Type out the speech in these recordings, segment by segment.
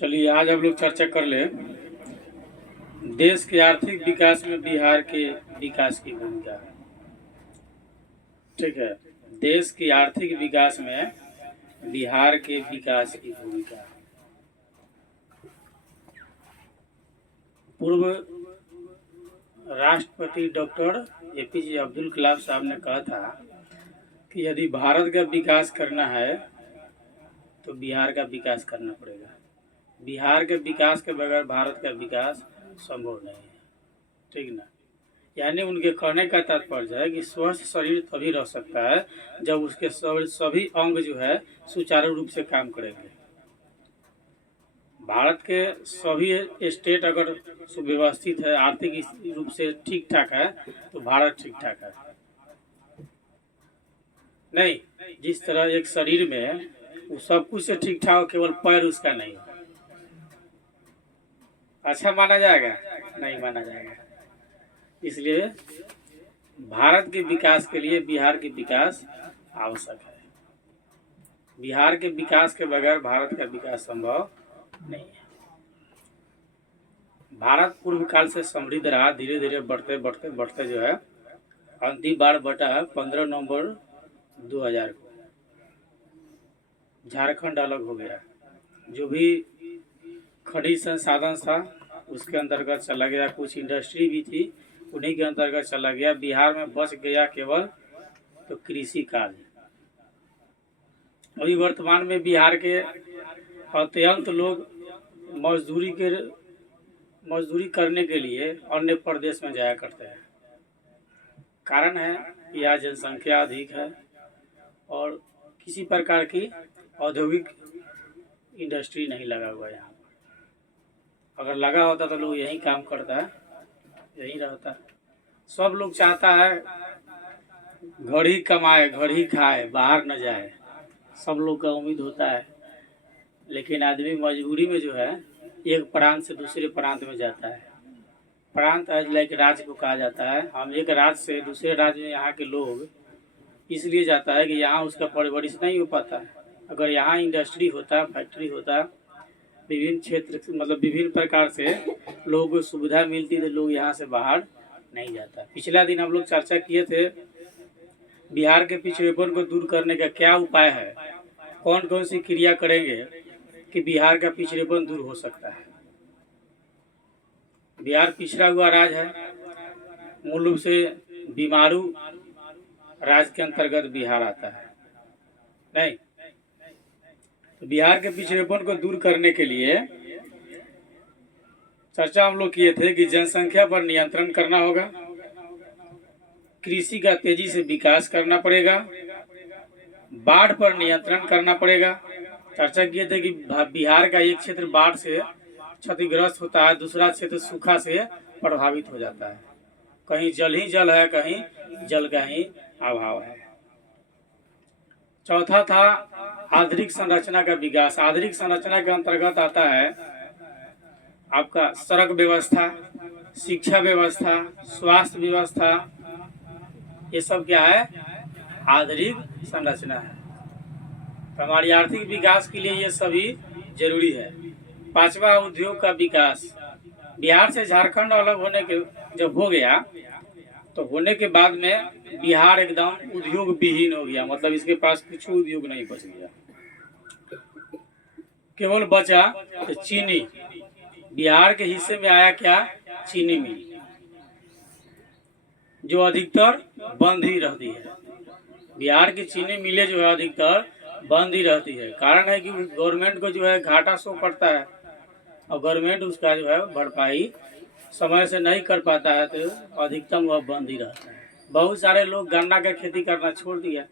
चलिए आज हम लोग चर्चा कर ले देश के आर्थिक विकास में बिहार के विकास की भूमिका। ठीक है, देश के आर्थिक विकास में बिहार के विकास की भूमिका। पूर्व राष्ट्रपति डॉक्टर एपीजे अब्दुल कलाम साहब ने कहा था कि यदि भारत का विकास करना है तो बिहार का विकास करना पड़ेगा। बिहार के विकास के बगैर भारत का विकास संभव नहीं है। ठीक ना? यानी उनके कहने का तात्पर्य है कि स्वस्थ शरीर तभी रह सकता है जब उसके सभी अंग जो है सुचारू रूप से काम करेंगे। भारत के सभी स्टेट अगर सुव्यवस्थित है, आर्थिक रूप से ठीक ठाक है, तो भारत ठीक ठाक है। नहीं, जिस तरह एक शरीर में वो सब कुछ से ठीक ठाक, केवल पैर उसका नहीं, अच्छा माना जाएगा? नहीं माना जाएगा। इसलिए भारत के विकास के लिए बिहार के विकास आवश्यक है। बिहार के विकास के बगैर भारत का विकास संभव नहीं है। भारत पूर्व काल से समृद्ध रहा, धीरे धीरे बढ़ते बढ़ते बढ़ते जो है अंतिम बार बटा 15 नवंबर 2000 को झारखंड अलग हो गया। जो भी खनिज संसाधन था उसके अंतर्गत चला गया, कुछ इंडस्ट्री भी थी उन्हीं के अंतर्गत चला गया। बिहार में बच गया केवल तो कृषि कार्य। अभी वर्तमान में बिहार के अत्यंत लोग मजदूरी करने के लिए अन्य प्रदेश में जाया करते हैं। कारण है कि यहाँ जनसंख्या अधिक है और किसी प्रकार की औद्योगिक इंडस्ट्री नहीं लगा हुआ यहाँ। अगर लगा होता तो लोग यही काम करता, यही रहता। सब लोग चाहता है घर ही कमाए, घर ही खाए, बाहर न जाए, सब लोग का उम्मीद होता है। लेकिन आदमी मजबूरी में जो है एक प्रांत से दूसरे प्रांत में जाता है। प्रांत एज लाइक राज्य को कहा जाता है। हम एक राज्य से दूसरे राज्य में यहाँ के लोग इसलिए जाता है कि यहाँ उसका परवरिश नहीं हो पाता है। अगर यहाँ इंडस्ट्री होता, फैक्ट्री होता, विभिन्न क्षेत्र मतलब विभिन्न प्रकार से लोगों को सुविधा मिलती तो लोग यहाँ से बाहर नहीं जाता। पिछला दिन हम लोग चर्चा किए थे बिहार के पिछड़ेपन को दूर करने का क्या उपाय है, कौन कौन सी क्रिया करेंगे कि बिहार का पिछड़ेपन दूर हो सकता है। बिहार पिछड़ा हुआ राज्य है, मूल रूप से बीमारू राज्य के अंतर्गत बिहार आता है। नहीं, तो बिहार के पिछड़ेपन को दूर करने के लिए चर्चा हम लोग किए थे कि जनसंख्या पर नियंत्रण करना होगा, कृषि का तेजी से विकास करना पड़ेगा, बाढ़ पर नियंत्रण करना पड़ेगा। चर्चा किए थे कि बिहार का एक क्षेत्र बाढ़ से क्षतिग्रस्त होता है, दूसरा क्षेत्र सूखा से प्रभावित हो जाता है। कहीं जल ही जल है, कहीं जल का ही अभाव है। चौथा था आधुनिक संरचना का विकास। आधुनिक संरचना के अंतर्गत आता है आपका सड़क व्यवस्था, शिक्षा व्यवस्था, स्वास्थ्य व्यवस्था, ये सब क्या है? आधुनिक संरचना है। तो हमारी आर्थिक विकास के लिए ये सभी जरूरी है। पांचवा उद्योग का विकास। बिहार से झारखंड अलग होने के जब हो गया तो होने के बाद में बिहार एकदम उद्योग विहीन हो गया, मतलब इसके पास कुछ उद्योग नहीं बच गया। केवल बचा तो चीनी। बिहार के हिस्से में आया क्या? चीनी मिल, जो अधिकतर बंद ही रहती है। बिहार की चीनी मिलें जो है अधिकतर बंद ही रहती है। कारण है कि गवर्नमेंट को जो है घाटा सो पड़ता है और गवर्नमेंट उसका जो है भरपाई समय से नहीं कर पाता है, तो अधिकतम वह बंद ही रहता है। बहुत सारे लोग गन्ना का खेती करना छोड़ दिया।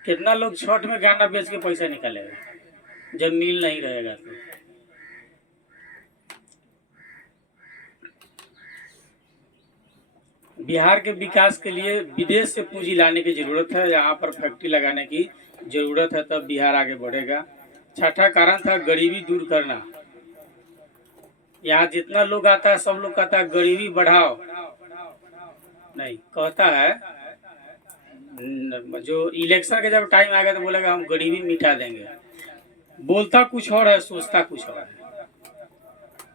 कितना लोग छठ में गन्ना बेच के पैसा निकालेगा जब मिल नहीं रहेगा तो। बिहार के विकास के लिए विदेश से पूंजी लाने की जरूरत है, यहाँ पर फैक्ट्री लगाने की जरूरत है, तब बिहार आगे बढ़ेगा। छठा कारण था गरीबी दूर करना। यहाँ जितना लोग आता है सब लोग कहता है गरीबी बढ़ाओ, नहीं कहता है जो इलेक्शन के जब टाइम आएगा तो बोलेगा हम गरीबी मिटा देंगे। बोलता कुछ और है, सोचता कुछ और है।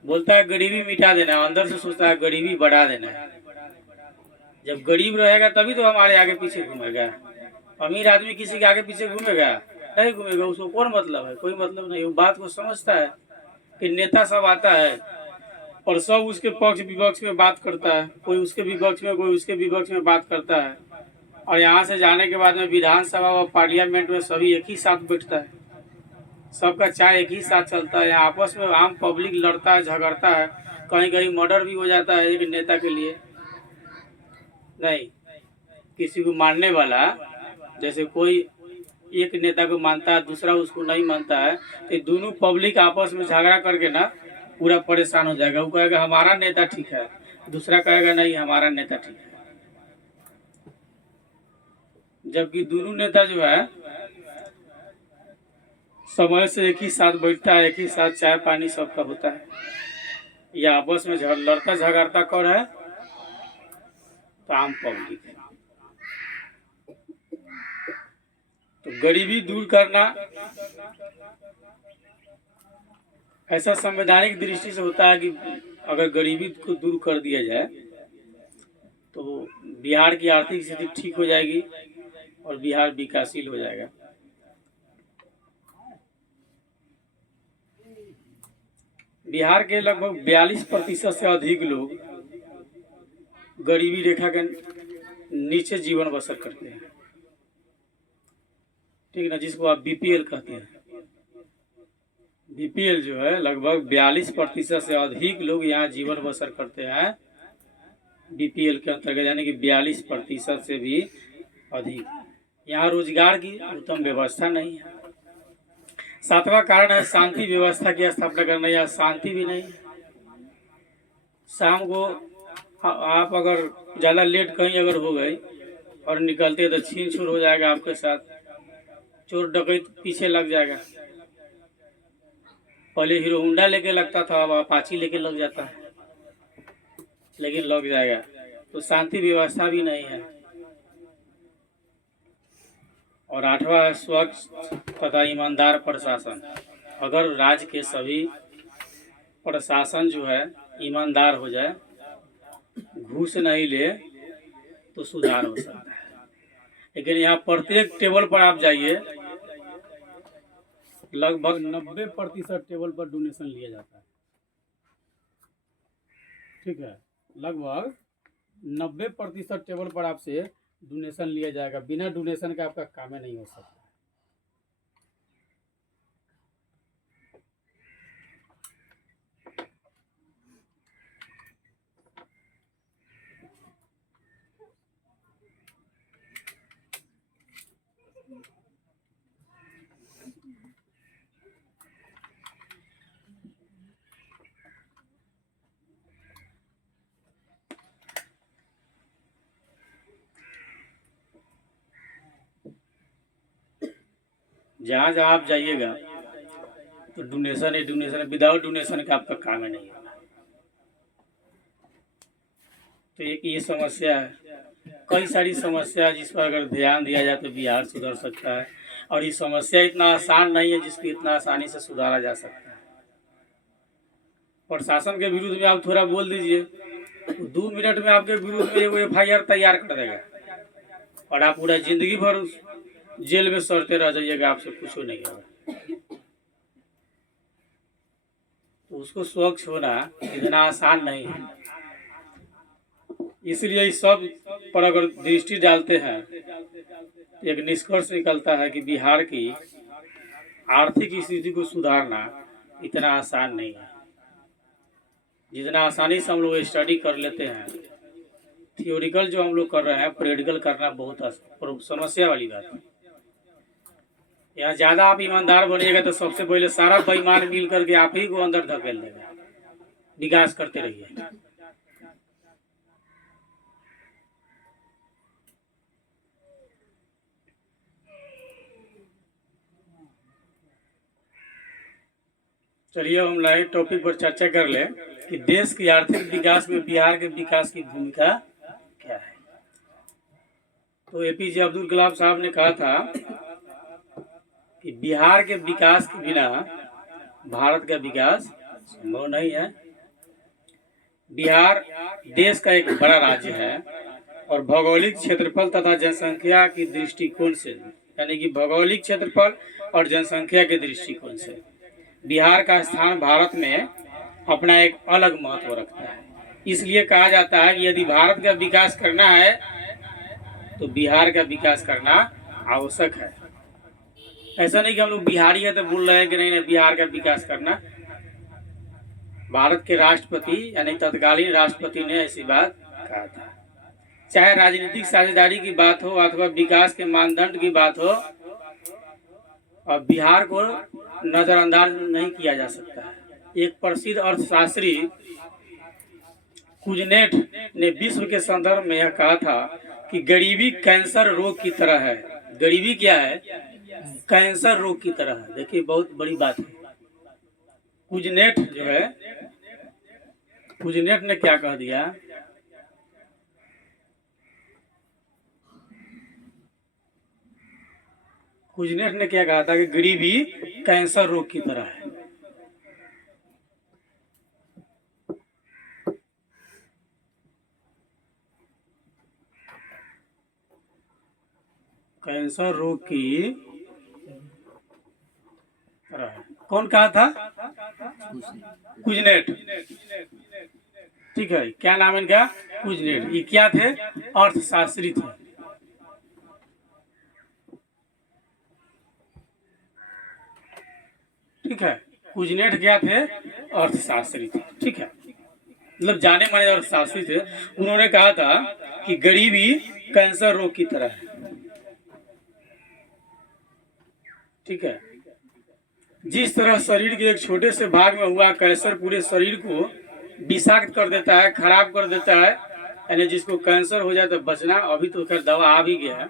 बोलता है गरीबी मिटा देना है, अंदर से सोचता है गरीबी बढ़ा देना है। जब गरीब रहेगा तभी तो हमारे आगे पीछे घूमेगा। अमीर आदमी किसी के आगे पीछे घूमेगा? नहीं घूमेगा। उसको कौन मतलब है? कोई मतलब नहीं। वो बात को समझता है कि नेता सब आता है और सब उसके पक्ष विपक्ष में बात करता है, कोई उसके विपक्ष में, कोई उसके विपक्ष में बात करता है। और यहाँ से जाने के बाद में विधानसभा और पार्लियामेंट में सभी एक ही साथ बैठता है, सबका चाय एक ही साथ चलता है। यहाँ आपस में आम पब्लिक लड़ता है, झगड़ता है, कहीं कहीं मर्डर भी हो जाता है एक नेता के लिए। नहीं, किसी को मानने वाला, जैसे कोई एक नेता को मानता है, दूसरा उसको नहीं मानता है, तो दोनों पब्लिक आपस में झगड़ा करके ना पूरा परेशान हो जाएगा। वो कहेगा हमारा नेता ठीक है, दूसरा कहेगा नहीं हमारा नेता ठीक है। जबकि दोनों नेता जो है समय से एक ही साथ बैठता है, एक ही साथ चाय पानी सबका होता है। या आपस में लड़ता झगड़ता कौन है? तो आम पब्लिक है। तो गरीबी दूर करना ऐसा संवैधानिक दृष्टि से होता है कि अगर गरीबी को दूर कर दिया जाए तो बिहार की आर्थिक स्थिति ठीक हो जाएगी और बिहार विकासशील हो जाएगा। बिहार के लगभग 42% से अधिक लोग गरीबी रेखा के नीचे जीवन बसर करते हैं, ठीक है ना, जिसको आप बीपीएल कहते हैं। बीपीएल जो है लगभग 42% से अधिक लोग यहाँ जीवन बसर करते हैं बीपीएल के अंतर्गत, यानी कि 42% से भी अधिक। यहाँ रोजगार की उत्तम व्यवस्था नहीं है। 7वां कारण है शांति व्यवस्था की स्थापना करना। यहाँ शांति भी नहीं है। शाम को आप अगर ज़्यादा लेट कहीं अगर हो गई और निकलते तो छीन छोर हो जाएगा आपके साथ, चोर डकैत पीछे लग जाएगा। पहले हीरो होंडा लेके लगता था, अब अपाची लेके लग जाता है, लेकिन लग जाएगा। तो शांति व्यवस्था भी नहीं है। और 8वां है स्वच्छ तथा ईमानदार प्रशासन। अगर राज्य के सभी प्रशासन जो है ईमानदार हो जाए, घूस नहीं ले, तो सुधार हो सकता है। लेकिन यहाँ प्रत्येक टेबल पर आप जाइए, लगभग 90% टेबल पर डोनेशन लिया जाता है, ठीक है। लगभग 90% टेबल पर आपसे डोनेशन लिया जाएगा। बिना डोनेशन के आपका काम नहीं हो सकता। जहाँ जहाँ आप जाइएगा तो डोनेशन ही डोनेशन, विदाउट डोनेशन का आपका काम ही नहीं होगा। तो एक ये समस्या है। कई सारी समस्या जिस पर अगर ध्यान दिया जाए तो बिहार सुधर सकता है। और ये समस्या इतना आसान नहीं है जिसको इतना आसानी से सुधारा जा सकता है। प्रशासन के विरुद्ध में आप थोड़ा बोल दीजिए, तो 2 मिनट में आपके विरुद्ध में एगो FIR तैयार कर देगा और आप पूरा जिंदगी भर उस जेल में सड़ते रह जाइएगा, आपसे कुछ नहीं होगा। तो उसको स्वच्छ होना इतना आसान नहीं है। इसलिए इस सब पर अगर दृष्टि डालते हैं, एक निष्कर्ष निकलता है कि बिहार की आर्थिक स्थिति को सुधारना इतना आसान नहीं है जितना आसानी से हम लोग स्टडी कर लेते हैं। थियोरिकल जो हम लोग कर रहे हैं, प्रैक्टिकल करना बहुत समस्या वाली बात है। यहाँ ज़्यादा आप ईमानदार बनिएगा तो सबसे पहले सारा बेईमान मिल करके आप ही को अंदर धकेल देगा। विकास करते रहिए। चलिए हम लाए टॉपिक पर चर्चा कर ले कि देश की आर्थिक विकास में बिहार के विकास की भूमिका क्या है। तो APJ अब्दुल कलाम साहब ने कहा था कि बिहार के विकास के बिना भारत का विकास संभव नहीं है। बिहार देश का एक बड़ा राज्य है और भौगोलिक क्षेत्रफल तथा जनसंख्या की दृष्टिकोण से, यानी कि भौगोलिक क्षेत्रफल और जनसंख्या के दृष्टिकोण से बिहार का स्थान भारत में अपना एक अलग महत्व रखता है। इसलिए कहा जाता है कि यदि भारत का विकास करना है तो बिहार का विकास करना आवश्यक है। ऐसा नहीं कि हम लोग बिहारी है तो बोल रहे हैं कि नहीं बिहार का विकास करना। भारत के राष्ट्रपति यानी तत्कालीन राष्ट्रपति ने ऐसी बात कहा था। चाहे राजनीतिक साझेदारी की बात हो अथवा विकास के मानदंड की बात हो, और बिहार को नजरअंदाज नहीं किया जा सकता है। एक प्रसिद्ध अर्थशास्त्री कुजनेट ने विश्व के संदर्भ में यह कहा था कि गरीबी कैंसर रोग की तरह है। गरीबी क्या है? कैंसर रोग की तरह है। देखिए बहुत बड़ी बात है। कुजनेट जो है, कुजनेट ने क्या कह दिया? कुजनेट ने क्या कहा था कि गरीबी कैंसर रोग की तरह है। कैंसर रोग की तरह है। कौन कहा था? कुजनेट। ठीक है, क्या नाम है इनका? कुजनेट। ये क्या थे? अर्थशास्त्री थे। ठीक है, कुजनेट क्या थे? अर्थशास्त्री थे। ठीक है, मतलब जाने माने अर्थशास्त्री थे। उन्होंने कहा था कि गरीबी कैंसर रोग की तरह है। ठीक है, जिस तरह शरीर के एक छोटे से भाग में हुआ कैंसर पूरे शरीर को विषाक्त कर देता है, खराब कर देता है, यानी जिसको कैंसर हो जाए तो बचना, अभी तो खैर दवा आ भी गया है,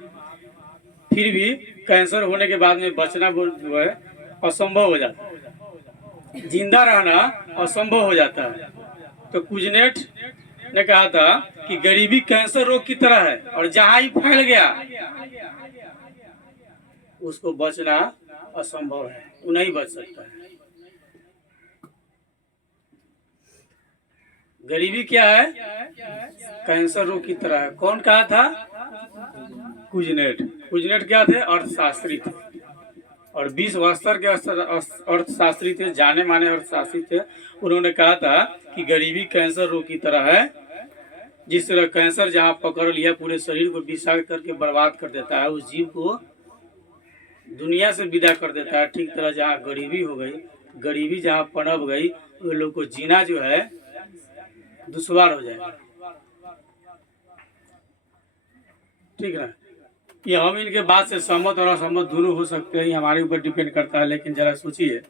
फिर भी कैंसर होने के बाद में बचना जो है असंभव हो जाता है, जिंदा रहना असंभव हो जाता है। तो कुजनेट ने कहा था कि गरीबी कैंसर रोग की तरह है और जहां ही फैल गया उसको बचना असंभव है, वो नहीं बच सकता है। गरीबी क्या है? कैंसर रोग की तरह है। कौन कहा था? कुजनेट। कुजनेट क्या थे? अर्थशास्त्री थे और विश्व स्तर के अर्थशास्त्री थे, जाने माने अर्थशास्त्री थे। उन्होंने कहा था कि गरीबी कैंसर रोग की तरह है। जिस तरह कैंसर जहां पकड़ लिया पूरे शरीर को विषाक्त करके बर्बाद कर देता है, उस जीव को दुनिया से विदा कर देता है, ठीक तरह जहाँ गरीबी हो गई, गरीबी जहाँ पनप गई, वो लोग को जीना जो है दुश्वार हो जाएगा। ठीक है, ये हम इनके बात से सहमत और असहमत दोनों हो सकते हैं, हमारे ऊपर डिपेंड करता है। लेकिन जरा सोचिए,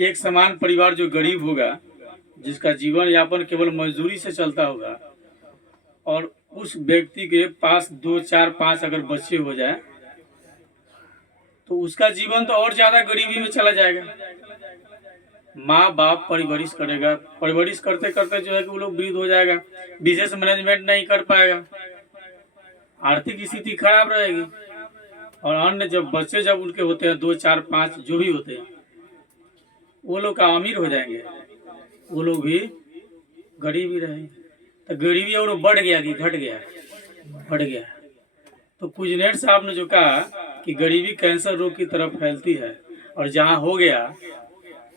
एक समान परिवार जो गरीब होगा, जिसका जीवन यापन केवल मजदूरी से चलता होगा, और उस व्यक्ति के पास 2, 4, 5 अगर बच्चे हो जाए तो उसका जीवन तो और ज्यादा गरीबी में चला जाएगा। माँ बाप परवरिश करेगा, परवरिश करते करते जो है कि वो लोग वृद्ध हो जाएगा, बिजनेस मैनेजमेंट नहीं कर पाएगा, आर्थिक स्थिति खराब रहेगी। और अन्य जब बच्चे जब उनके होते हैं 2, 4, 5 जो भी होते हैं, वो लोग का अमीर हो जाएंगे, वो लोग भी गरीब ही रहेंगे। तो गरीबी और बढ़ गया कि घट गया? बढ़ गया। तो कुजनेट साहब ने जो कहा कि गरीबी कैंसर रोग की तरफ फैलती है और जहाँ हो गया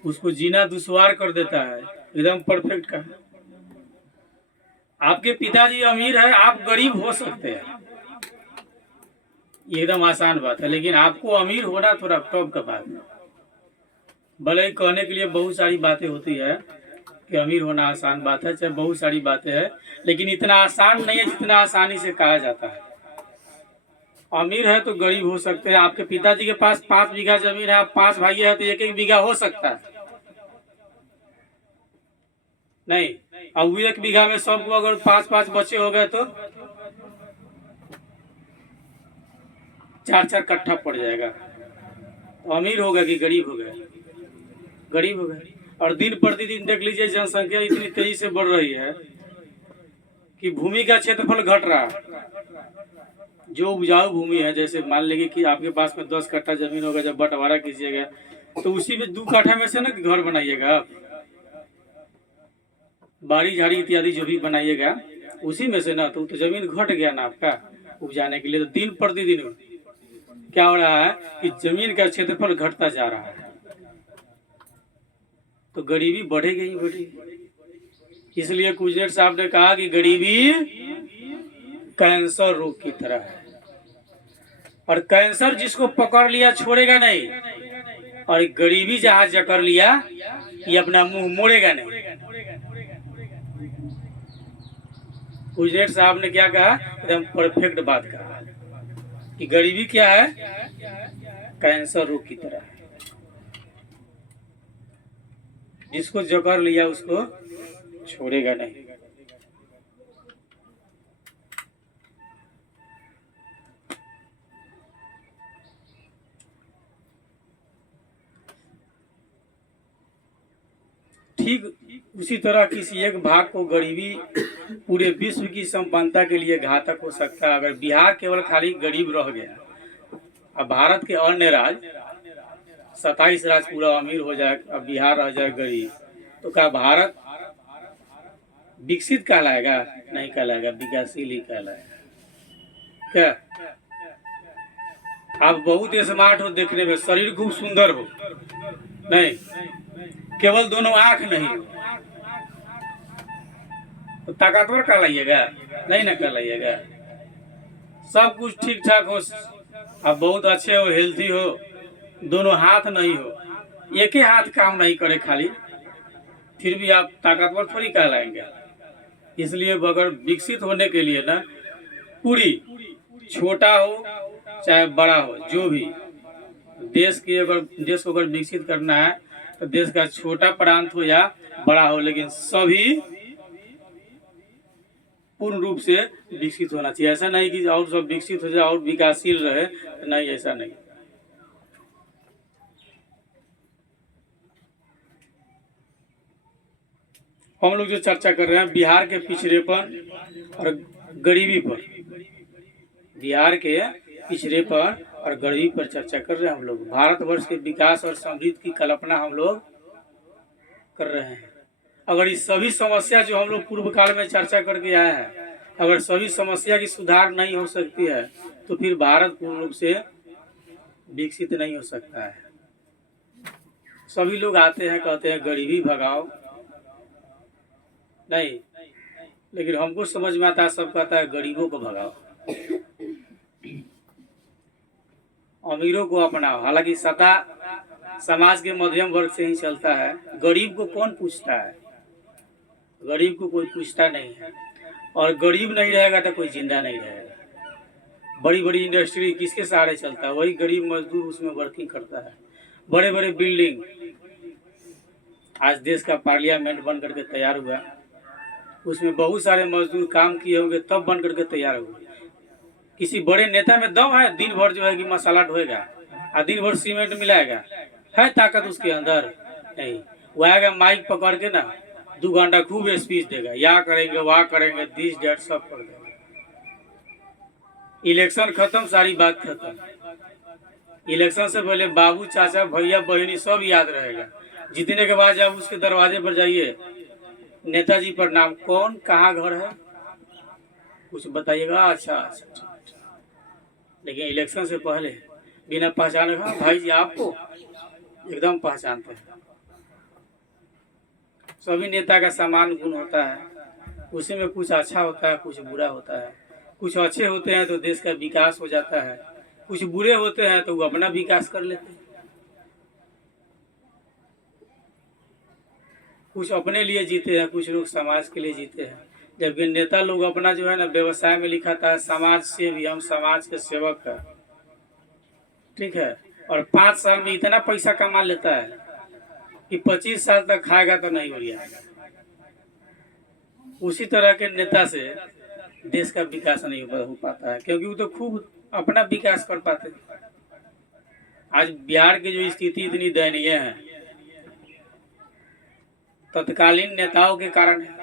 उसको जीना दुश्वार कर देता है, एकदम परफेक्ट का। आपके पिताजी अमीर है, आप गरीब हो सकते हैं, ये एकदम आसान बात है। लेकिन आपको अमीर होना थोड़ा टफ का बात है। भले ही कहने के लिए बहुत सारी बातें होती है कि अमीर होना आसान बात है, चाहे बहुत सारी बातें हैं, लेकिन इतना आसान नहीं है जितना आसानी से कहा जाता है। अमीर है तो गरीब हो सकते हैं। आपके पिताजी के पास 5 बीघा जमीन है, आप 5 भाई है तो 1-1 बीघा हो सकता है नहीं। अब 1 बीघा में सबको अगर 5-5 बच्चे हो गए तो 4-4 कट्ठा पड़ जाएगा। तो अमीर होगा कि गरीब हो गया? गरीब हो गए। और दिन प्रतिदिन देख लीजिए, जनसंख्या इतनी तेजी से बढ़ रही है कि भूमि का क्षेत्रफल घट रहा है। जो उपजाऊ भूमि है, जैसे मान लीजिए कि आपके पास में 10 कट्ठा जमीन होगा, जब बंटवारा कीजिएगा तो उसी में 2 कट्ठा में से ना घर बनाइएगा आप, बाड़ी झाड़ी इत्यादि जो भी बनाइएगा उसी में से ना, तो जमीन घट गया ना आपका उपजाने के लिए। तो दिन प्रतिदिन क्या हो रहा है कि जमीन का क्षेत्रफल घटता जा रहा है, तो गरीबी बढ़ेगी ही बढ़ेगी। इसलिए कुजनेर साहब ने कहा कि गरीबी कैंसर रोग की तरह है, और कैंसर जिसको पकड़ लिया छोड़ेगा नहीं, और गरीबी जहां जकड़ लिया ये अपना मुंह मोड़ेगा नहीं। कुजनेर साहब ने क्या कहा, एकदम परफेक्ट बात कहा कि गरीबी क्या है, कैंसर रोग की तरह है, जिसको जकड़ लिया उसको छोड़ेगा नहीं। ठीक उसी तरह किसी एक भाग को गरीबी पूरे विश्व की संपन्नता के लिए घातक हो सकता है। अगर बिहार केवल खाली गरीब रह गया, अब भारत के अन्य राज्य 27 राज्य पूरा अमीर हो जाए, अब बिहार रह जाए गरीब, तो क्या भारत विकसित कहलाएगा? नहीं कहलाएगा, विकासशील ही कहलाएगा। क्या आप बहुत स्मार्ट हो देखने में, शरीर खूब सुंदर हो, नहीं केवल दोनों आंख नहीं हो, तो ताकतवर कहलाइएगा? नहीं ना कहलाइएगा। सब कुछ ठीक ठाक हो, आप बहुत अच्छे हो, हेल्थी हो, दोनों हाथ नहीं हो, एक ही हाथ काम नहीं करे खाली, फिर भी आप ताकतवर थोड़ी कहलाएंगे। इसलिए अगर विकसित होने के लिए ना, पूरी छोटा हो चाहे बड़ा हो, जो भी देश को अगर विकसित करना है तो देश का छोटा प्रांत हो या बड़ा हो, लेकिन सभी पूर्ण रूप से विकसित होना चाहिए। ऐसा नहीं कि और सब विकसित हो जाए और विकासशील रहे, नहीं, ऐसा नहीं। हम लोग जो चर्चा कर रहे हैं बिहार के पिछड़ेपन और गरीबी पर, बिहार के पिछड़ेपन और गरीबी पर चर्चा कर रहे हैं हम लोग। भारतवर्ष के विकास और समृद्धि की कल्पना हम लोग कर रहे हैं। अगर इस सभी समस्या जो हम लोग पूर्व काल में चर्चा करके आए हैं, अगर सभी समस्या की सुधार नहीं हो सकती है तो फिर भारत पूर्ण रूप से विकसित नहीं हो सकता है। सभी लोग आते हैं कहते हैं गरीबी भगाओ, नहीं, लेकिन हमको समझ में आता है, सब कहता है गरीबों को भगाओ, अमीरों को अपनाओ। हालांकि सत्ता समाज के मध्यम वर्ग से ही चलता है, गरीब को कौन पूछता है? गरीब को कोई पूछता नहीं है, और गरीब नहीं रहेगा तो कोई जिंदा नहीं रहेगा। बड़ी बड़ी इंडस्ट्री किसके सहारे चलता है? वही गरीब मजदूर उसमें वर्किंग करता है। बड़े बड़े बिल्डिंग, आज देश का पार्लियामेंट बन करके तैयार हुआ, उसमें बहुत सारे मजदूर काम किए होंगे तब बन करके तैयार हुआ। किसी बड़े नेता में दम है? दिन भर जो है कि मसाला ढोएगा और दिन भर सीमेंट मिलाएगा, है ताकत उसके अंदर? नहीं। वो आएगा माइक पकड़ के ना, 2 घंटा खूब स्पीच देगा, या करेंगे वहाँ करेंगे, दिस डेट सब कर देगा। इलेक्शन खत्म, सारी बात खत्म। इलेक्शन से पहले बाबू चाचा भैया बहनी सब याद रहेगा। जीतने के बाद जब उसके दरवाजे पर जाइए, नेताजी प्रणाम, कौन कहाँ घर है कुछ बताइएगा, अच्छा अच्छा। लेकिन इलेक्शन से पहले बिना पहचाने का, भाई जी आपको एकदम पहचानते हैं। सभी नेता का समान गुण होता है, उसी में कुछ अच्छा होता है, कुछ बुरा होता है। कुछ अच्छे होते हैं तो देश का विकास हो जाता है, कुछ बुरे होते हैं तो वो अपना विकास कर लेते हैं। कुछ अपने लिए जीते हैं, कुछ लोग समाज के लिए जीते हैं। जबकि नेता लोग अपना जो है ना, व्यवसाय में लिखा था समाज से भी, हम समाज के सेवक है, ठीक है, और 5 साल में इतना पैसा कमा लेता है कि 25 साल तक खाएगा तो नहीं बढ़िया। उसी तरह के नेता से देश का विकास नहीं हो पाता है, क्योंकि वो तो खूब अपना विकास कर पाते हैं। आज बिहार की जो स्थिति इतनी दयनीय है, तत्कालीन नेताओं के कारण है।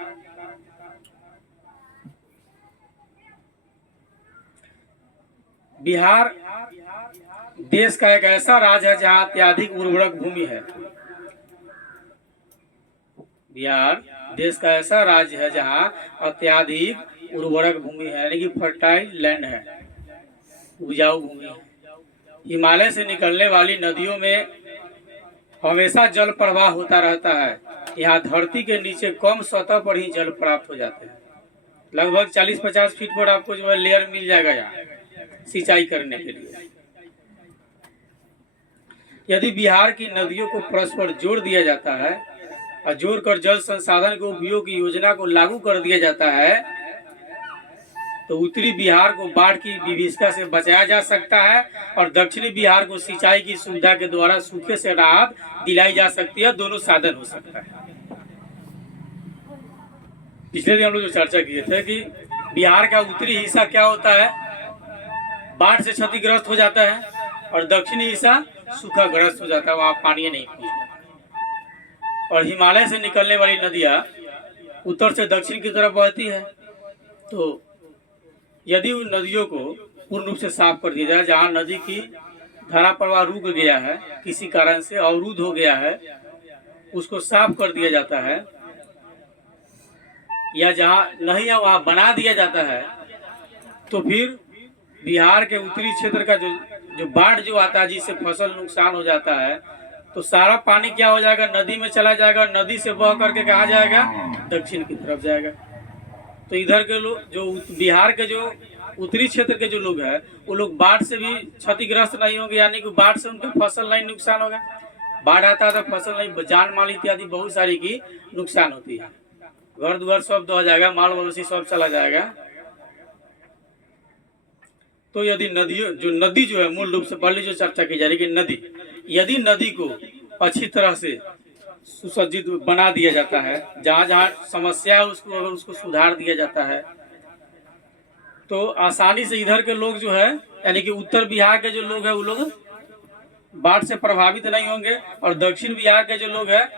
बिहार देश का एक ऐसा राज्य है जहाँ अत्यधिक उर्वरक भूमि है। बिहार देश का ऐसा राज्य है जहाँ अत्यधिक उर्वरक भूमि है, यानी कि फर्टाइल लैंड है, उपजाऊ भूमि है। हिमालय से निकलने वाली नदियों में हमेशा जल प्रवाह होता रहता है। यहाँ धरती के नीचे कम सतह पर ही जल प्राप्त हो जाते हैं। लगभग 40-50 फीट पर आपको जो है लेयर मिल जाएगा यहाँ सिंचाई करने के लिए। यदि बिहार की नदियों को परस्पर जोड़ दिया जाता है और जोड़कर जल संसाधन के उपयोग की योजना को लागू कर दिया जाता है तो उत्तरी बिहार को बाढ़ की विभीषिका से बचाया जा सकता है और दक्षिणी बिहार को सिंचाई की सुविधा के द्वारा सूखे से राहत दिलाई जा सकती है। दोनों साधन हो सकता है। पिछले दिन हम लोग जो चर्चा किए थे कि बिहार का उत्तरी हिस्सा क्या होता है, बाढ़ से क्षतिग्रस्त हो जाता है और दक्षिणी हिस्सा सूखाग्रस्त हो जाता है, वहां पानी नहीं पहुंचता। और हिमालय से निकलने वाली नदियां उत्तर से दक्षिण की तरफ बहती है। तो यदि उन नदियों को पूर्ण रूप से साफ कर दिया जाए, जहाँ नदी की धारा प्रवाह रुक गया है, किसी कारण से अवरुद्ध हो गया है, उसको साफ कर दिया जाता है, या जहाँ नहीं है वहाँ बना दिया जाता है, तो फिर बिहार के उत्तरी क्षेत्र का जो बाढ़ जो आता है, जिससे फसल नुकसान हो जाता है, तो सारा पानी क्या हो जाएगा, नदी में चला जाएगा। नदी से बह करके कहाँ जाएगा, दक्षिण की तरफ जाएगा। तो इधर के लोग जो बिहार के जो उत्तरी क्षेत्र के जो लोग हैं, वो लोग बाढ़ से भी क्षतिग्रस्त नहीं होंगे, यानी कि बाढ़ से उनका फसल नहीं नुकसान होगा। बाढ़ आता है तो फसल नहीं, जान माल इत्यादि बहुत सारी की नुकसान होती है, घर द्वार सब दह जाएगा, माल मवेशी सब चला जाएगा। तो यदि नदी जो है मूल रूप से पहले जो चर्चा की जा रही है कि नदी, यदि नदी को अच्छी तरह से सुसज्जित बना दिया जाता है, जहाँ जहाँ समस्या है उसको अगर उसको सुधार दिया जाता है, तो आसानी से इधर के लोग जो है, यानी कि उत्तर बिहार के जो लोग हैं, वो लोग बाढ़ से प्रभावित नहीं होंगे। और दक्षिण बिहार के जो लोग हैं,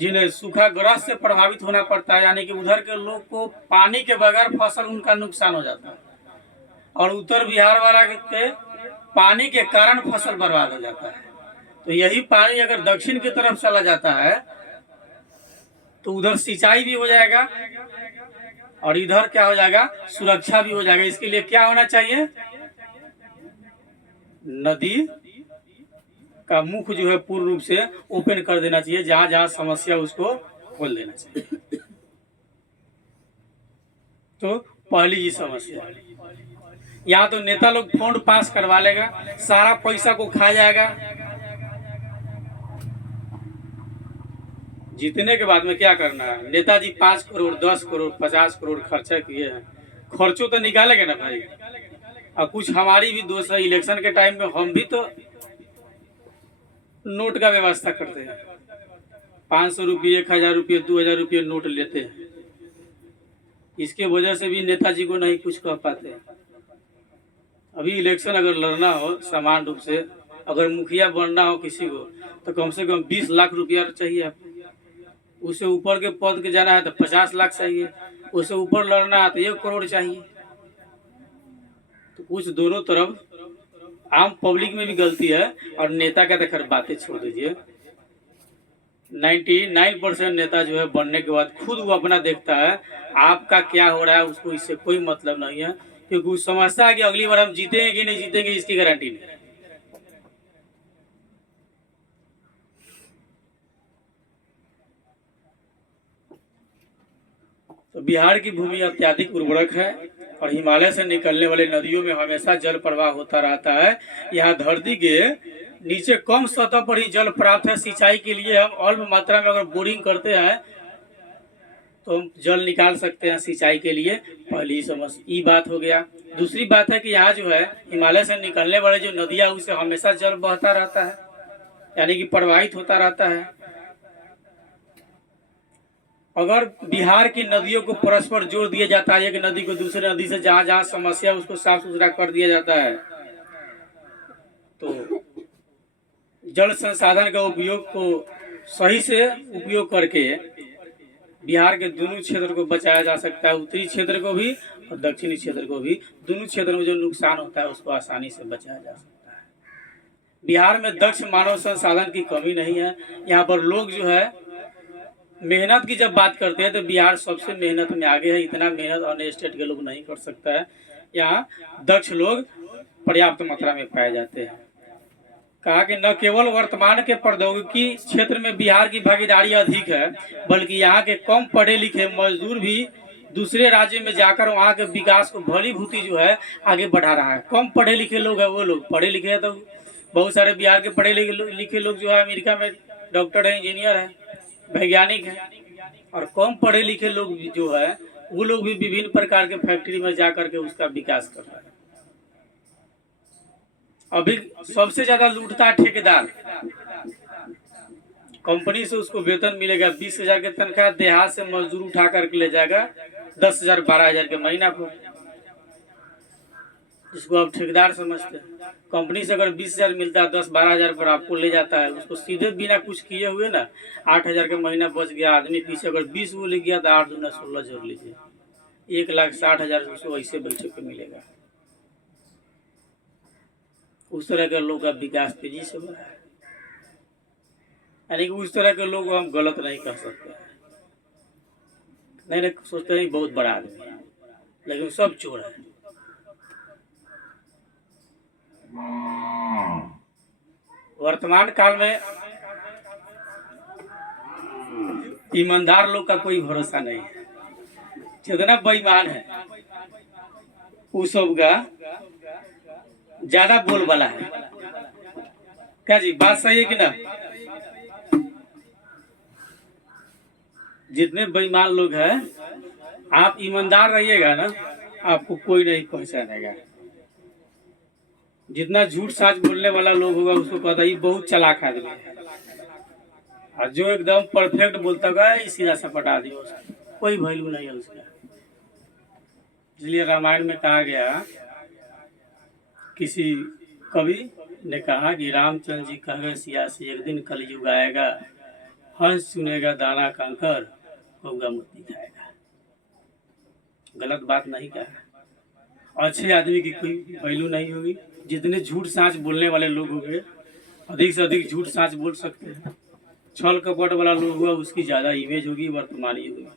जिन्हें सूखाग्रस्त से प्रभावित होना पड़ता है, यानी कि उधर के लोग को पानी के बगैर फसल उनका नुकसान हो जाता है, और उत्तर बिहार वाला के पानी के कारण फसल बर्बाद हो जाता है। तो यही पानी अगर दक्षिण की तरफ चला जाता है तो उधर सिंचाई भी हो जाएगा और इधर क्या हो जाएगा, सुरक्षा भी हो जाएगा। इसके लिए क्या होना चाहिए, नदी का मुख जो है पूर्ण रूप से ओपन कर देना चाहिए, जहां जहां समस्या उसको खोल देना चाहिए। तो पहली ये समस्या है, यहाँ तो नेता लोग फंड पास करवा लेगा, सारा पैसा को खा जाएगा, जीतने के बाद में क्या करना है। नेताजी 5 करोड़ 10 करोड़ 50 करोड़ खर्चा किए हैं, खर्चों तो निकालेंगे ना भाई। और कुछ हमारी भी दोस्त है, इलेक्शन के टाइम में हम भी तो नोट का व्यवस्था करते हैं, 500 रुपये 1000 रुपये 2000 रुपये नोट लेते हैं। इसके वजह से भी नेताजी को नहीं कुछ कह पाते। अभी इलेक्शन अगर लड़ना हो समान रूप से, अगर मुखिया बनना हो किसी को, तो कम से कम 20 लाख रुपया चाहिए आपको। उससे ऊपर के पद के जाना है तो 50 लाख चाहिए, उससे ऊपर लड़ना है तो 1 करोड़ चाहिए। तो कुछ दोनों तरफ आम पब्लिक में भी गलती है, और नेता का तो खैर बातें छोड़ दीजिए। 99% नेता जो है बनने के बाद खुद वो अपना देखता है, आपका क्या हो रहा है उसको इससे कोई मतलब नहीं है, क्योंकि वो समझता है कि अगली बार हम जीतेंगे कि नहीं जीतेंगे इसकी गारंटी नहीं। तो बिहार की भूमि अत्यधिक उर्वरक है और हिमालय से निकलने वाले नदियों में हमेशा जल प्रवाह होता रहता है। यहाँ धरती के नीचे कम सतह पर ही जल प्राप्त है। सिंचाई के लिए हम अल्प मात्रा में अगर बोरिंग करते हैं तो हम जल निकाल सकते हैं सिंचाई के लिए। पहली समस्या ये बात हो गया। दूसरी बात है कि यहाँ जो है हिमालय से निकलने वाले जो नदियाँ उससे हमेशा जल बहता रहता है, यानी कि प्रवाहित होता रहता है। अगर बिहार की नदियों को परस्पर जोड़ दिया जाता है, एक नदी को दूसरे नदी से जहां जहां समस्या उसको साफ सुथरा कर दिया जाता है, तो जल संसाधन का उपयोग को सही से उपयोग करके बिहार के दोनों क्षेत्र को बचाया जा सकता है, उत्तरी क्षेत्र को भी और दक्षिणी क्षेत्र को भी। दोनों क्षेत्र में जो नुकसान होता है उसको आसानी से बचाया जा सकता है। बिहार में दक्ष मानव संसाधन की कमी नहीं है। यहाँ पर लोग जो है मेहनत की जब बात करते हैं तो बिहार सबसे मेहनत में आगे है। इतना मेहनत अन्य स्टेट के लोग नहीं कर सकता है। यहाँ दक्ष लोग पर्याप्त मात्रा में पाए जाते हैं। कहा कि न केवल वर्तमान के प्रौद्योगिकी क्षेत्र में बिहार की भागीदारी अधिक है, बल्कि यहाँ के कम पढ़े लिखे मजदूर भी दूसरे राज्य में जाकर वहाँ के विकास को भली भूति जो है आगे बढ़ा रहा है। कम पढ़े लिखे लोग है, वो लोग पढ़े लिखे हैं तो बहुत सारे बिहार के पढ़े लिखे लोग जो है अमेरिका में डॉक्टर है, इंजीनियर है, वैज्ञानिक है। और कम पढ़े लिखे लोग जो है वो लोग भी विभिन्न प्रकार के फैक्ट्री में जा करके उसका विकास कर रहा है। अभी सबसे ज्यादा लूटता है ठेकेदार। कंपनी से उसको वेतन मिलेगा 20,000 के तनख्वाह, देहात से मजदूर उठा करके ले जाएगा 10,000 12,000 के महीना को, जिसको आप ठेकेदार समझते हैं। कंपनी से अगर 20,000 मिलता है 10-12,000 पर आपको ले जाता है, उसको सीधे बिना कुछ किए हुए ना 8,000 का महीना बच गया। आदमी पीछे अगर 20 वो ले गया तो 8 दूना 16 जोड़ लीजिए, 1,60,000 उसको ऐसे बैठे के मिलेगा। उस तरह के लोग का विकास तेजी से हो रहा है। यानी कि उस तरह के लोग को हम गलत नहीं कह सकते हैं। नहीं सोचते हैं बहुत बड़ा आदमी है, लेकिन सब चोर है। वर्तमान काल में ईमानदार लोग का कोई भरोसा नहीं है। जितना बेईमान है वो सब का ज्यादा बोल वाला है। क्या जी बात सही है कि ना? जितने बेईमान लोग हैं, आप ईमानदार रहिएगा ना, आपको कोई नहीं पहचानेगा। जितना झूठ साच बोलने वाला लोग होगा उसको पता ही बहुत चालाक आदमी है। और जो एकदम परफेक्ट बोलता होगा सीधा सपटा आदमी, कोई वैल्यू नहीं है उसका। इसलिए रामायण में कहा गया, किसी कवि ने कहा कि रामचंद्र जी कह गए सिया से, एक दिन कलयुग आएगा, हंस सुनेगा दाना कंकर, कौआ मोती खाएगा। गलत बात नहीं कहा। अच्छे आदमी की कोई वैल्यू नहीं होगी। जितने झूठ साँच बोलने वाले लोग होंगे, अधिक से अधिक झूठ साँच बोल सकते हैं। छल कपट वाला लोग हुआ उसकी ज्यादा इमेज होगी वर्तमान युग में।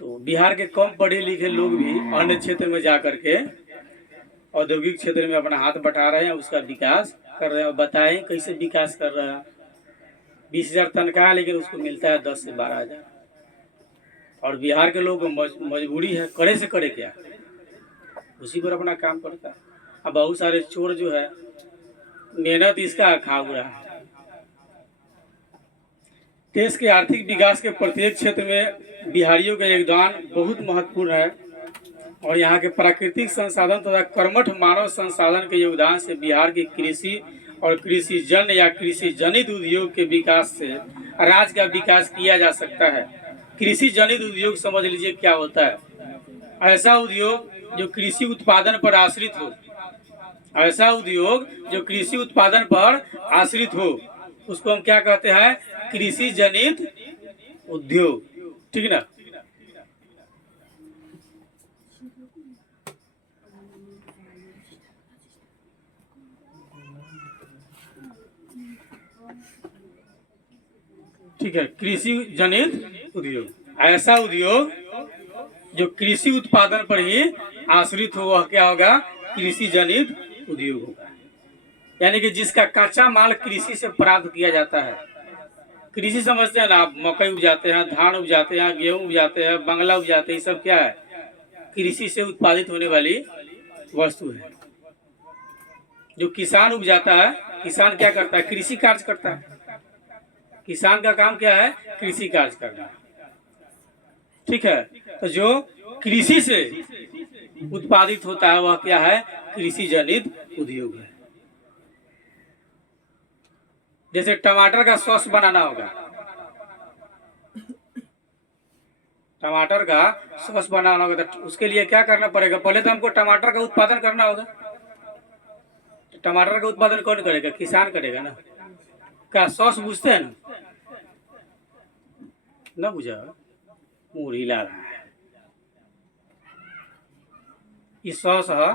तो बिहार के कम पढ़े लिखे लोग भी अन्य क्षेत्र में जा करके औद्योगिक क्षेत्र में अपना हाथ बटा रहे हैं, उसका विकास कर रहे हैं। बताएं कैसे विकास कर रहे हैं। 20,000 तनख्वाह, लेकिन उसको मिलता है 10 से 12,000। और बिहार के लोग मजबूरी है, करे से करे क्या, उसी पर अपना काम करता है। अब बहुत सारे चोर जो है मेहनत इसका खा रहा है। देश के आर्थिक विकास के प्रत्येक क्षेत्र में बिहारियों का योगदान बहुत महत्वपूर्ण है। और यहाँ के प्राकृतिक संसाधन तथा कर्मठ मानव संसाधन के योगदान से बिहार की कृषि और कृषि जन्य या कृषि जनित उद्योग के विकास से राज्य का विकास किया जा सकता है। कृषि जनित उद्योग समझ लीजिए क्या होता है। ऐसा उद्योग जो कृषि उत्पादन पर आश्रित हो, ऐसा उद्योग जो कृषि उत्पादन पर आश्रित हो, उसको हम क्या कहते हैं? कृषि जनित उद्योग। ठीक ना? ठीक है, कृषि जनित उद्योग, ऐसा उद्योग जो कृषि उत्पादन पर ही आश्रित हो, वह क्या होगा? कृषि जनित उद्योग होगा। यानी कि जिसका कच्चा माल कृषि से प्राप्त किया जाता है। कृषि समझते हैं ना आप? मकई उपजाते हैं, धान उपजाते हैं, गेहूं उपजाते हैं, बांग्ला उपजाते हैं, सब क्या है? कृषि से उत्पादित होने वाली वस्तु है। जो किसान उपजाता है, किसान क्या करता है? कृषि कार्य करता है। किसान का काम क्या है? कृषि कार्य करना। ठीक है, तो जो कृषि से उत्पादित होता है वह क्या है? कृषि जनित उद्योग है। जैसे टमाटर का सॉस बनाना होगा, टमाटर का सॉस बनाना होगा तो उसके लिए क्या करना पड़ेगा? पहले तो हमको टमाटर का उत्पादन करना होगा। तो टमाटर का उत्पादन कौन करेगा? किसान करेगा ना। क्या सॉस पूछते हैं ना बुझा, मुंह हिला रहा है। ये सॉस है,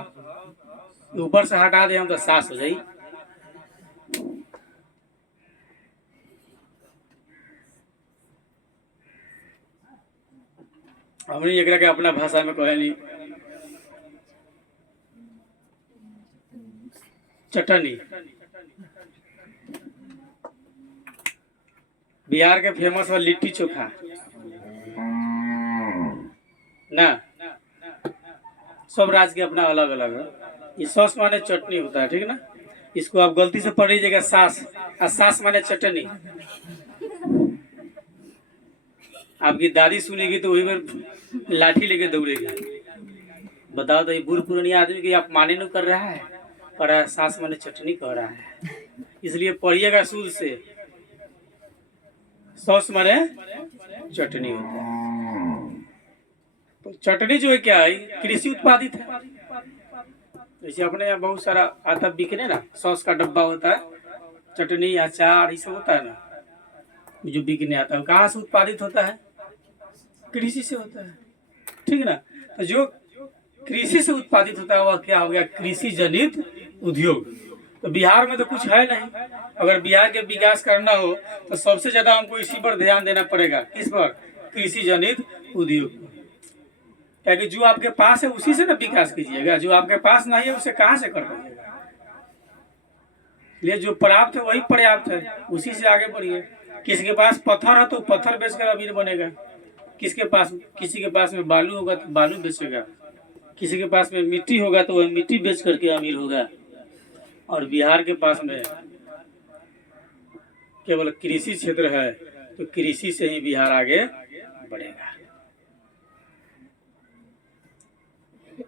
ऊपर से हटा दे हम तो सास हो जाई। हमने एकरा के अपना भाषा में कहली चटनी। बिहार के फेमस है लिट्टी चोखा ना, सब राज्य के अपना अलग अलग है। ये सॉस माने चटनी होता है, ठीक है ना। इसको आप गलती से पढ़ लीजिएगा सास, और सास माने चटनी। आपकी दादी सुनेगी तो वही पर लाठी लेके दौड़ेगी। बताओ तो ये बूढ़ पुरानी आदमी की आप माने नहीं कर रहा है, कह रहा है सास माने चटनी कह रहा है। इसलिए पढ़िएगा शुद्ध से, सॉस माने चटनी होता है। तो चटनी जो है क्या है, कृषि उत्पादित है। जैसे अपने यहाँ बहुत सारा आता बिकने ना, सॉस का डब्बा होता है, चटनी अचार ये सब होता है ना, जो बिकने आता है कहाँ से उत्पादित होता है, कृषि से होता है, ठीक है ना। तो जो कृषि से उत्पादित होता है वह क्या हो गया, कृषि जनित उद्योग। तो बिहार में तो कुछ है नहीं। अगर बिहार के विकास करना हो तो सबसे ज्यादा हमको इसी पर ध्यान देना पड़ेगा। किस पर, कृषि जनित उद्योग। क्योंकि जो आपके पास है उसी से ना विकास कीजिएगा, जो आपके पास नहीं है उसे कहाँ से कर पाइएगा। इसलिए जो प्राप्त है वही पर्याप्त है, उसी से आगे बढ़िए। किसी के पास पत्थर है तो पत्थर बेचकर अमीर बनेगा, किसी के पास में बालू होगा तो बालू बेचेगा, किसी के पास में मिट्टी होगा तो वह मिट्टी बेच करके अमीर होगा। और बिहार के पास में केवल कृषि क्षेत्र है, तो कृषि से ही बिहार आगे बढ़ेगा।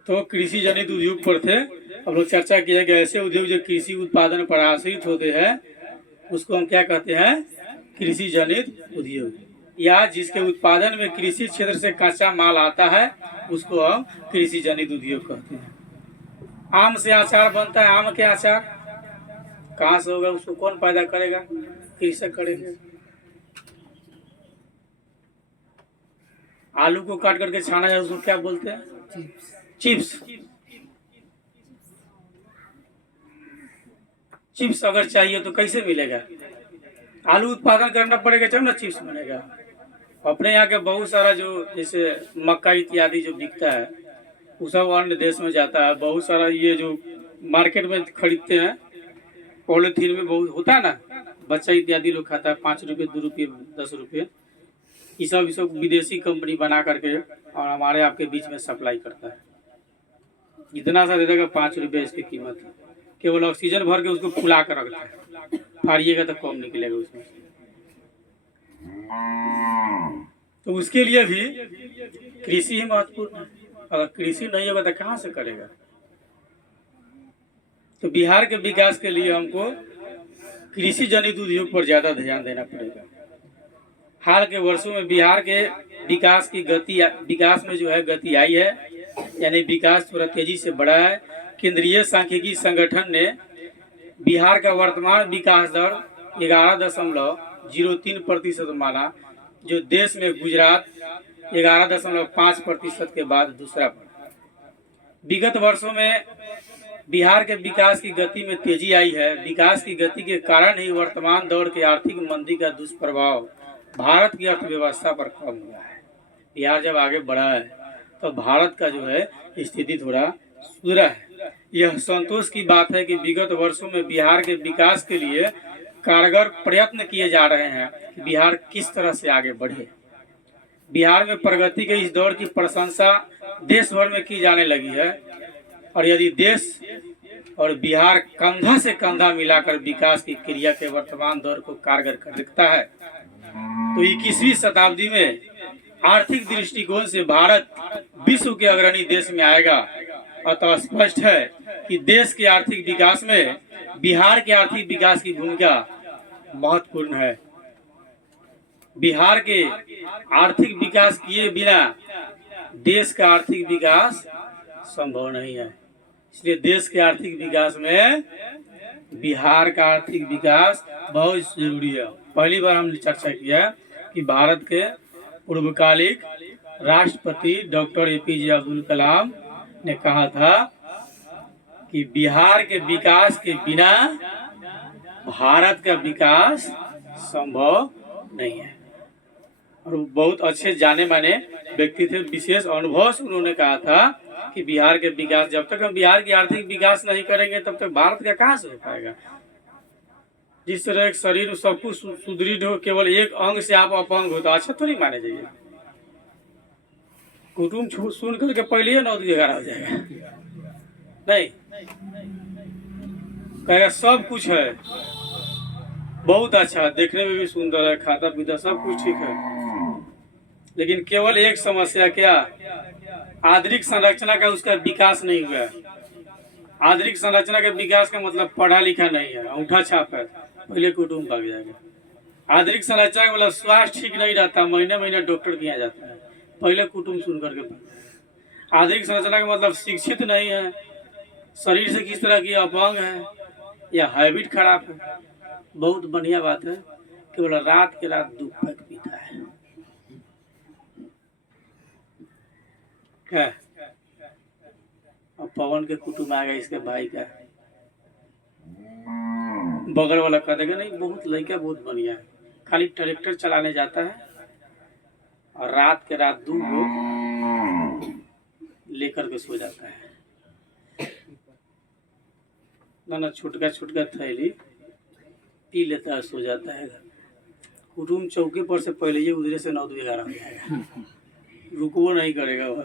तो कृषि जनित उद्योग पर थे हम लोग, चर्चा किया कि ऐसे उद्योग जो कृषि उत्पादन पर आश्रित होते हैं उसको हम क्या कहते हैं, कृषि जनित उद्योग। या जिसके उत्पादन में कृषि क्षेत्र से कच्चा माल आता है उसको हम कृषि जनित उद्योग कहते हैं। आम से अचार बनता है, आम के अचार कहाँ से होगा, उसको कौन पैदा करेगा, कृषक करेगा। आलू को काट करके छाना जाए उसको क्या बोलते हैं, चिप्स। चिप्स अगर चाहिए तो कैसे मिलेगा, आलू उत्पादन करना पड़ेगा जब ना चिप्स बनेगा। अपने यहाँ के बहुत सारा जो जैसे मक्का इत्यादि जो बिकता है वो सब अन्य देश में जाता है। बहुत सारा ये जो मार्केट में खरीदते हैं पॉलिथीन में बहुत होता है ना, बच्चा इत्यादि लोग खाता है, 5 रुपये 2 रुपये 10 रुपये, ये सब विदेशी कंपनी बना करके और हमारे आपके बीच में सप्लाई करता है। इतना सा दे देगा 5 रुपये इसकी कीमत है, केवल ऑक्सीजन भर के उसको फुला कर रखता है, फाड़िएगा तो कम निकलेगा उसमें। तो उसके लिए भी कृषि ही महत्वपूर्ण है। अगर कृषि नहीं होगा तो कहाँ से करेगा। तो बिहार के विकास के लिए हमको कृषि जनित उद्योग पर ज्यादा ध्यान देना पड़ेगा। हाल के वर्षों में बिहार के विकास में जो है गति आई है, यानी विकास थोड़ा तेजी से बढ़ा है। केंद्रीय सांख्यिकी संगठन ने बिहार का वर्तमान विकास दर 11.03% माना, जो देश में गुजरात 11.5% के बाद दूसरा पड़ा। विगत वर्षों में बिहार के विकास की गति में तेजी आई है। विकास की गति के कारण ही वर्तमान दौर के आर्थिक मंदी का दुष्प्रभाव भारत की अर्थव्यवस्था पर कम हुआ है। बिहार जब आगे बढ़ा है तो भारत का जो है स्थिति थोड़ा सुधरा है। यह संतोष की बात है कि विगत वर्षों में बिहार के विकास के लिए कारगर प्रयत्न किए जा रहे हैं कि बिहार किस तरह से आगे बढ़े। बिहार में प्रगति के इस दौर की प्रशंसा देश भर में की जाने लगी है, और यदि देश और बिहार कंधा से कंधा मिलाकर विकास की क्रिया के वर्तमान दौर को कारगर कर सकता है तो 21वीं शताब्दी में आर्थिक दृष्टिकोण से भारत विश्व के अग्रणी देश में आएगा। अतः स्पष्ट है कि देश के आर्थिक विकास में बिहार के आर्थिक विकास की भूमिका महत्वपूर्ण है। बिहार के आर्थिक विकास किए बिना देश का आर्थिक विकास संभव नहीं है। इसलिए देश के आर्थिक विकास में बिहार का आर्थिक विकास बहुत जरूरी है। पहली बार हमने चर्चा किया कि भारत के पूर्वकालिक राष्ट्रपति डॉक्टर APJ अब्दुल कलाम ने कहा था कि बिहार के विकास के बिना भारत का विकास संभव नहीं है। और बहुत अच्छे जाने माने व्यक्ति थे, विशेष अनुभव से उन्होंने कहा था कि बिहार के विकास, जब तक हम बिहार की आर्थिक विकास नहीं करेंगे तब तक भारत का कहाँ से हो पाएगा। जिस तरह एक शरीर सब कुछ सुदृढ़ हो, केवल एक अंग से आप अपंग हो तो अच्छा थोड़ी माने जाइए। कुटुम्ब सुन करके पहले ही 9-11 हो जाएगा, नहीं कहेगा सब कुछ है, बहुत अच्छा, देखने में भी सुंदर है, खाता पीता सब कुछ ठीक है, लेकिन केवल एक समस्या क्या, आंतरिक संरचना का उसका विकास नहीं हुआ। आंतरिक संरचना के विकास का मतलब पढ़ा लिखा नहीं है, अंगूठा छाप है, पहले कुटुम्ब भाग जाएगा। आंतरिक संरचना का मतलब स्वास्थ्य ठीक नहीं रहता, महीने महीने डॉक्टर के यहाँ जाता है, पहले कुटुम्ब सुन करके। आंतरिक संरचना का मतलब शिक्षित नहीं है, शरीर से किस तरह की अपंग है या हैबिट खराब है। बहुत बढ़िया बात है, केवल रात के रात दूध पैक पीता है क्या। अब पवन के कुटुम्ब आ गए, इसके भाई का, बगल वाला कह देगा नहीं बहुत लड़का बहुत बढ़िया है, खाली ट्रैक्टर चलाने जाता है और रात के रात दूध लेकर के सो जाता है। ना छुटका छुटका थैली पी लेता है, सो जाता है। कुटुम्ब चौके पर से पहले ही उधरे से 9-11 हो जाएगा, रुकवो नहीं करेगा वह।